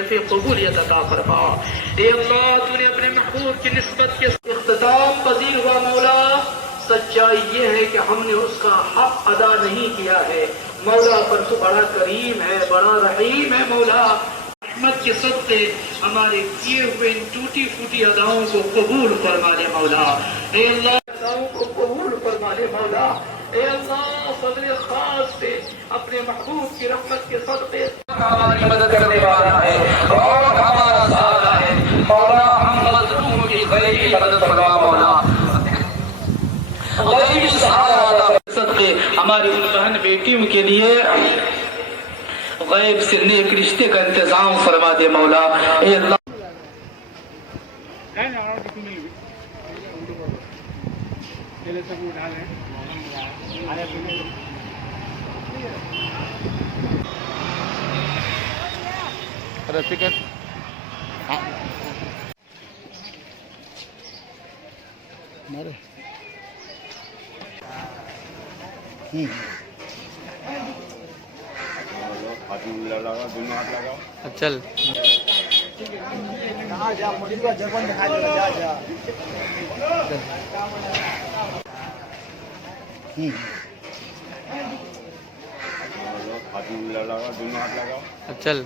तरफ कबूलियत अता फरमा। ए अल्लाह, तूने अपने महबूब की निस्बत के इख्तिताम पजीर हुआ मौला। सच्चाई ये है कि हमने उसका हक अदा नहीं किया है मौला, पर तू बड़ा करीम है, बड़ा रहीम है मौला। रहमत के सदक़े हमारे किए हुए इन टूटी फूटी अदाओं को कबूल फरमा ले मौला। ए अल्लाह, अदाओं को कबूल फरमा ले मौला। ए अल्लाह, फज़ल खास से अपने महबूब की रहमत के सदक़े हमारी मदद करने वाला है और हमारा सहारा है मौला। हम मज़लूम की गरीबी मदद फरमा मौला, गरीबी सहारा सदक़े हमारी उन बहन बेटियों के लिए गैब से नेक रिश्ते का इंतजाम फरमा दे मौला। ए अल्लाह, चल चल